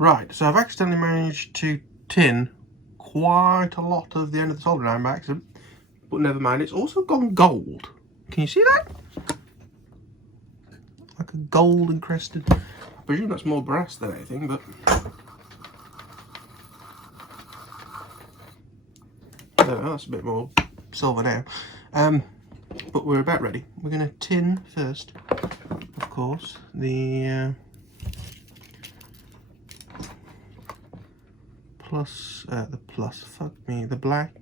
Right, so I've accidentally managed to tin quite a lot of the end of the soldering iron by accident, but never mind, it's also gone gold. Can you see that? Like a gold encrusted. I presume that's more brass than anything, but there we are, that's a bit more silver now. But we're about ready. We're going to tin first, of course, the the black.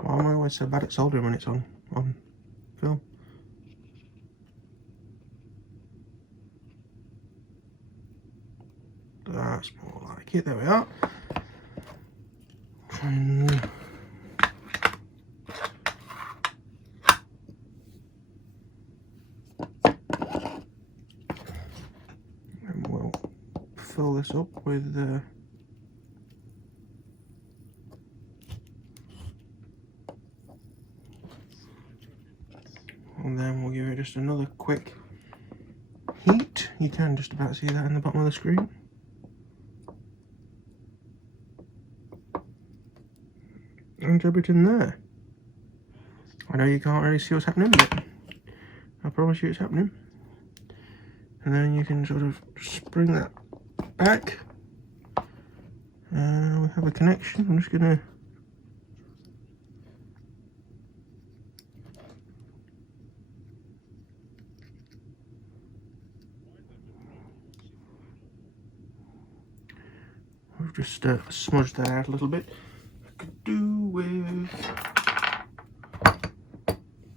Why am I always so bad at soldering when it's on film? That's more like it. There we are. And we'll fill this up with and then we'll give it just another quick heat. You can just about see that in the bottom of the screen. And everything there. I know you can't really see what's happening, but I promise you it's happening. And then you can sort of just bring that back. We have a connection. I'm just gonna I've just smudged that out a little bit. I could do with,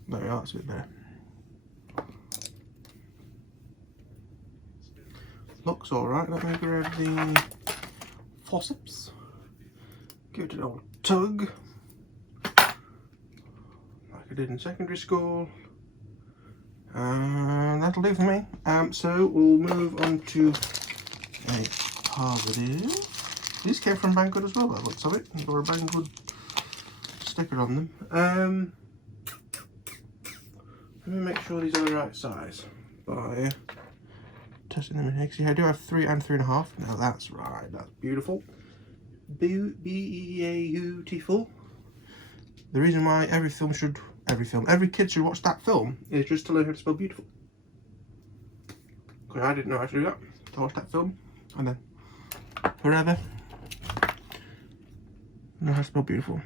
there we are, that's a bit better. Looks alright. Let me grab the forceps, give it an old tug like I did in secondary school, and that'll do for me. So we'll move on to a positive. These came from Banggood as well, by the looks of it, or a Banggood sticker on them. Let me make sure these are the right size by testing them in here. See, I do have 3 and 3.5. Now that's right, that's beautiful. Beautiful. The reason why every kid should watch that film is just to learn how to spell beautiful. Because I didn't know how to do that, to watch that film, and then forever know how to spell beautiful.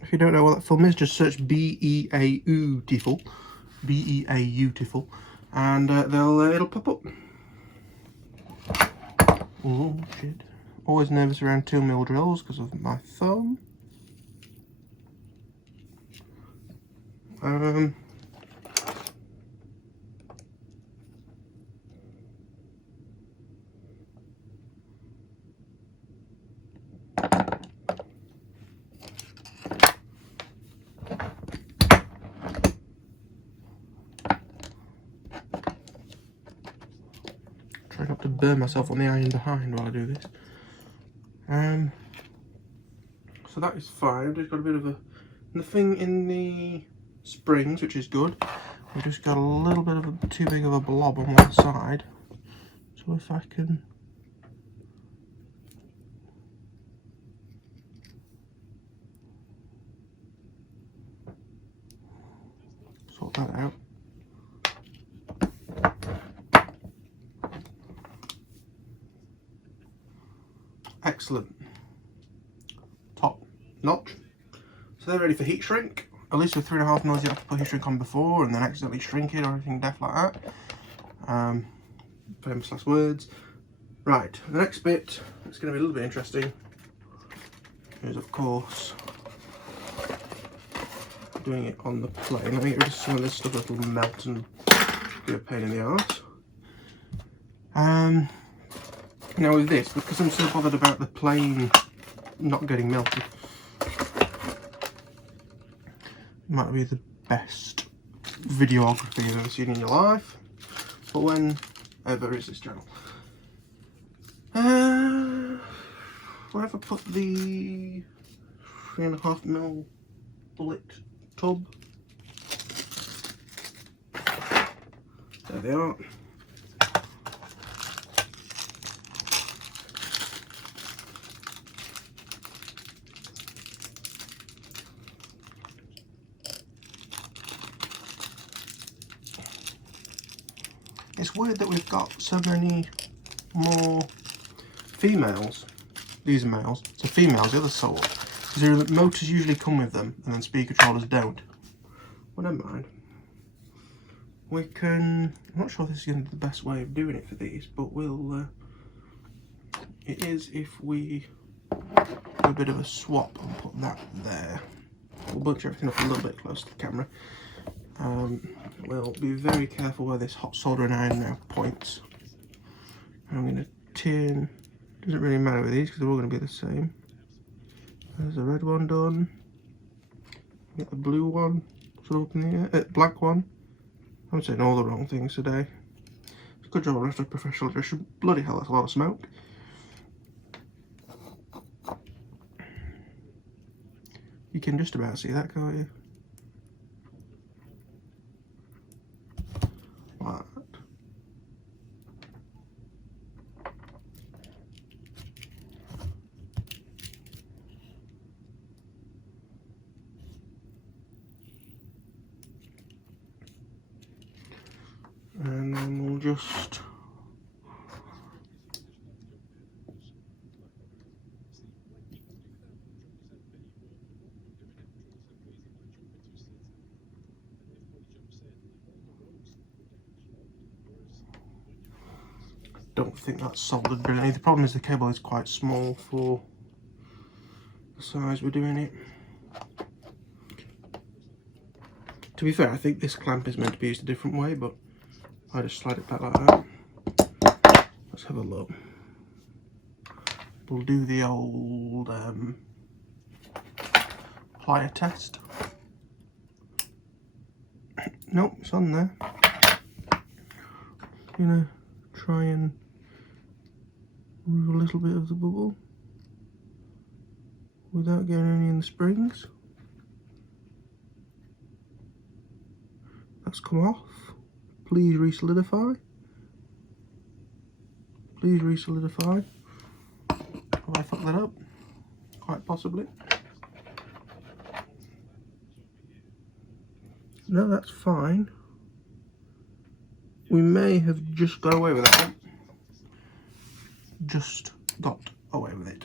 If you don't know what that film is, just search B-E-A-U-tiful, B-E-A-U-tiful, and it'll pop up. Oh shit! Always nervous around 2mm drills because of my thumb. Try not to burn myself on the iron behind while I do this. So that is fine. Just got a bit of nothing in the springs, which is good. We've just got a little bit of too big of a blob on one side. So if I can sort that out. Excellent. Top notch. So they're ready for heat shrink. At least with 3.5mm you have to put heat shrink on before and then accidentally shrink it or anything daft like that. Famous last words. Right, the next bit, it's going to be a little bit interesting, is of course doing it on the plane. Let me get rid of some of this stuff that'll melt and be a pain in the arse. Now with this, because I'm so bothered about the plane not getting melted, it might be the best videography you've ever seen in your life, but whenever is this channel? if I put the 3.5mm bullet tub, there they are. It's weird that we've got so many more females. These are males, so females, the other sort. Because the motors usually come with them, and then speed controllers don't. Well, never mind. We can... I'm not sure if this is going to be the best way of doing it for these, but we'll... it is if we do a bit of a swap and put that there. We'll bunch everything up a little bit close to the camera. We'll be very careful where this hot soldering iron now points. I'm going to tin, doesn't really matter with these because they're all going to be the same. There's the red one done. Get the blue one, sort of in the black one. I'm saying all the wrong things today. It's a good job I'm not a professional electrician. Bloody hell, that's a lot of smoke. You can just about see that, can't you? What? And then we'll just don't think that's soldered brilliantly. The problem is the cable is quite small for the size we're doing it. To be fair, I think this clamp is meant to be used a different way, but I just slide it back like that. Let's have a look. We'll do the old plier test. Nope, it's on there. I'm gonna try and remove a little bit of the bubble without getting any in the springs. That's come off. Please re-solidify. Please re-solidify. Have I fucked that up? Quite possibly. No, that's fine. We may have just got away with that one. Just got away with it.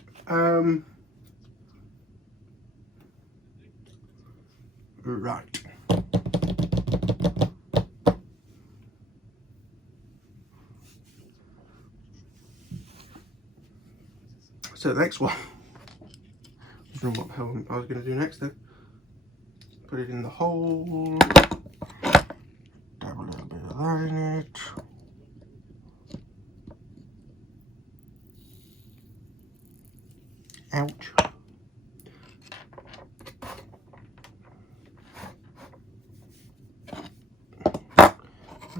Right. So the next one, I don't know what the hell I was going to do next then. Put it in the hole, dab a little bit of that in it. Ouch.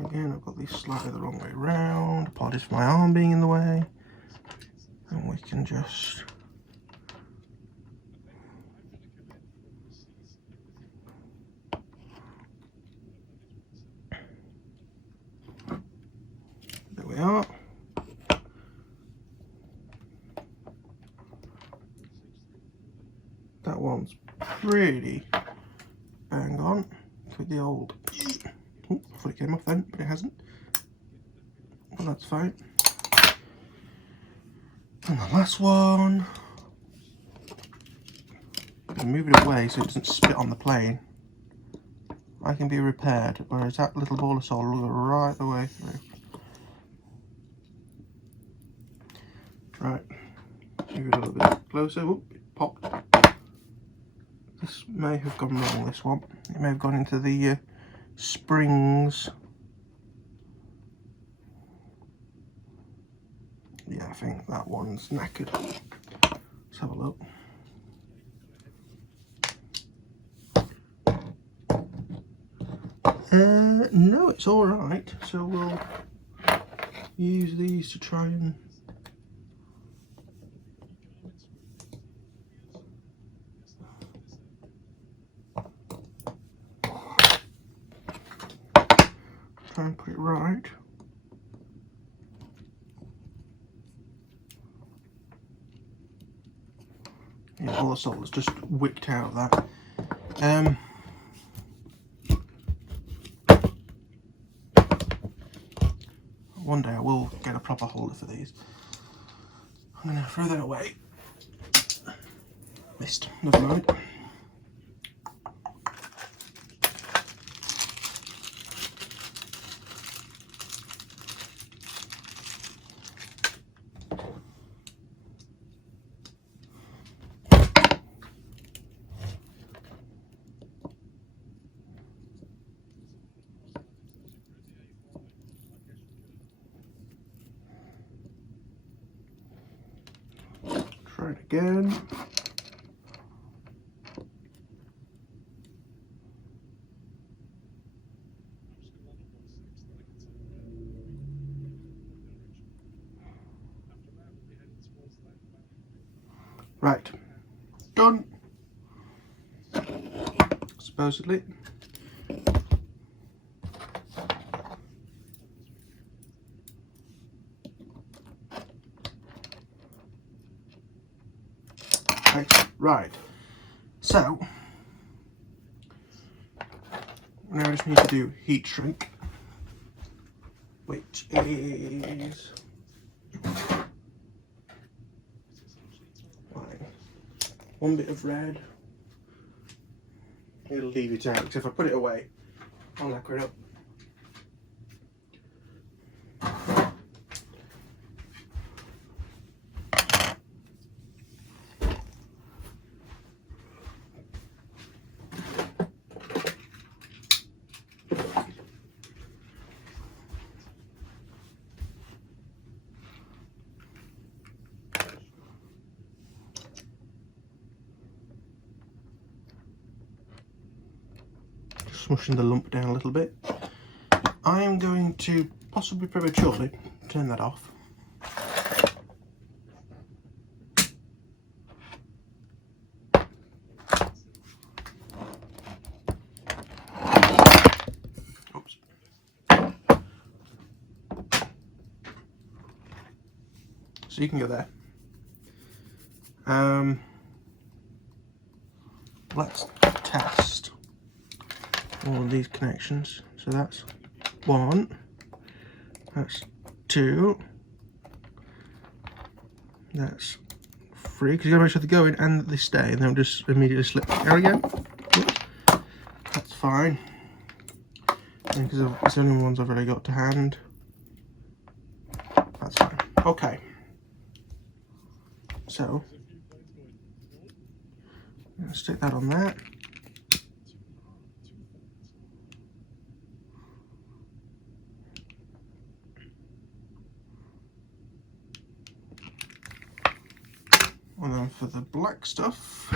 Again, I've got these slightly the wrong way round. Apologies for my arm being in the way. And we can just there we are. That one's pretty bang on with the old. Oh, I thought it came off then, but it hasn't. Well, that's fine. And the last one, I'm going to move it away so it doesn't spit on the plane. I can be repaired, whereas that little ball of solder will go right the way through. Right, move it a little bit closer. Oop, it popped. This may have gone wrong, this one. It may have gone into the springs. Yeah, I think that one's knackered. Let's have a look. No, it's all right. So we'll use these to try and and put it right. Yeah, all the solder's just wicked out of that. One day I will get a proper holder for these. I'm going to throw that away. Missed, never mind. Try it again. Right, done. Supposedly. Right, so now I just need to do heat shrink, which is one bit of red. It'll leave it out because if I put it away, I'll lacquer it up. Smushing the lump down a little bit. I am going to possibly prematurely turn that off. Oops. So you can go there. Let's test all of these connections. So that's 1, that's 2, that's 3, because you gotta make sure they go in and that they stay, and they'll just immediately slip there again. Oops. That's fine, because it's the only ones I've already got to hand. That's fine. Okay, so let's stick that on that. And then for the black stuff,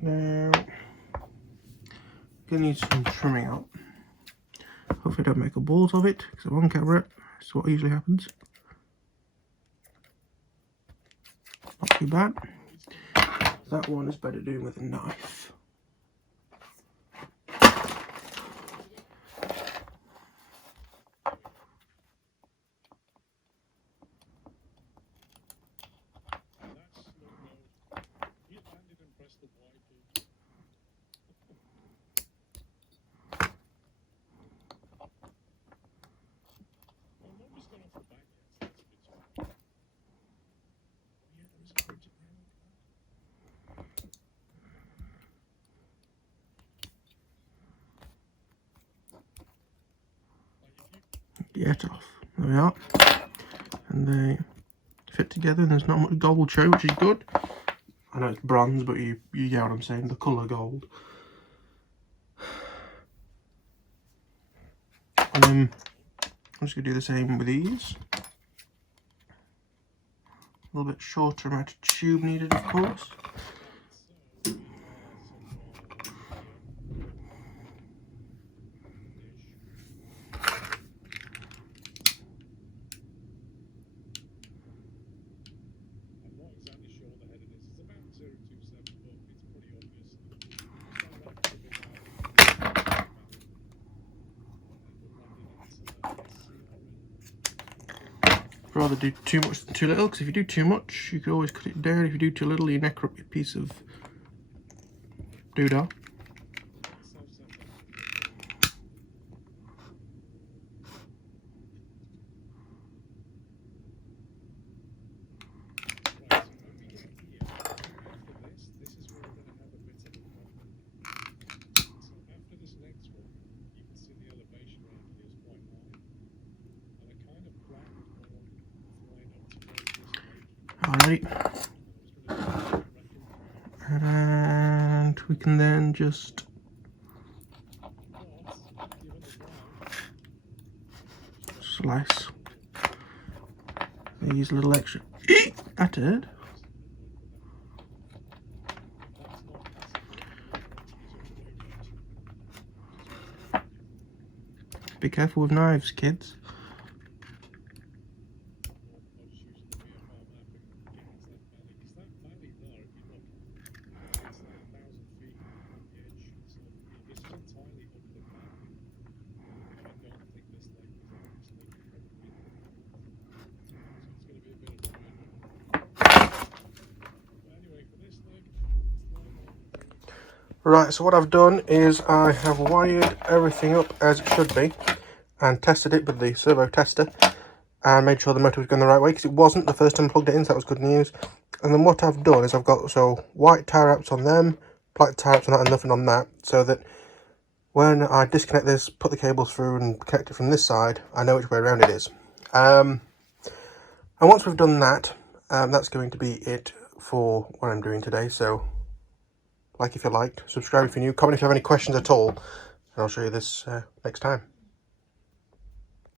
now gonna need some trimming up. Hopefully I don't make a balls of it, because I'm on camera, that's what usually happens. Not too bad. That one is better doing with a knife. Get off. There we are. And they fit together, and there's not much gold show, which is good. I know it's bronze, but you get what I'm saying, the colour gold. And then I'm just going to do the same with these. A little bit shorter amount of tube needed, of course. rather do too much than too little, because if you do too much, you could always cut it down. If you do too little, you neck up your piece of doodah. Alright, and we can then just slice these little extra. That did. Be careful with knives, kids. Right, so what I've done is I have wired everything up as it should be and tested it with the servo tester and made sure the motor was going the right way, because it wasn't the first time I plugged it in, so that was good news. And then what I've done is I've got white tie wraps on them, black tie wraps on that and nothing on that, so that when I disconnect this, put the cables through and connect it from this side, I know which way around it is. And once we've done that, that's going to be it for what I'm doing today. So like if you liked, subscribe if you're new, comment if you have any questions at all, and I'll show you this next time.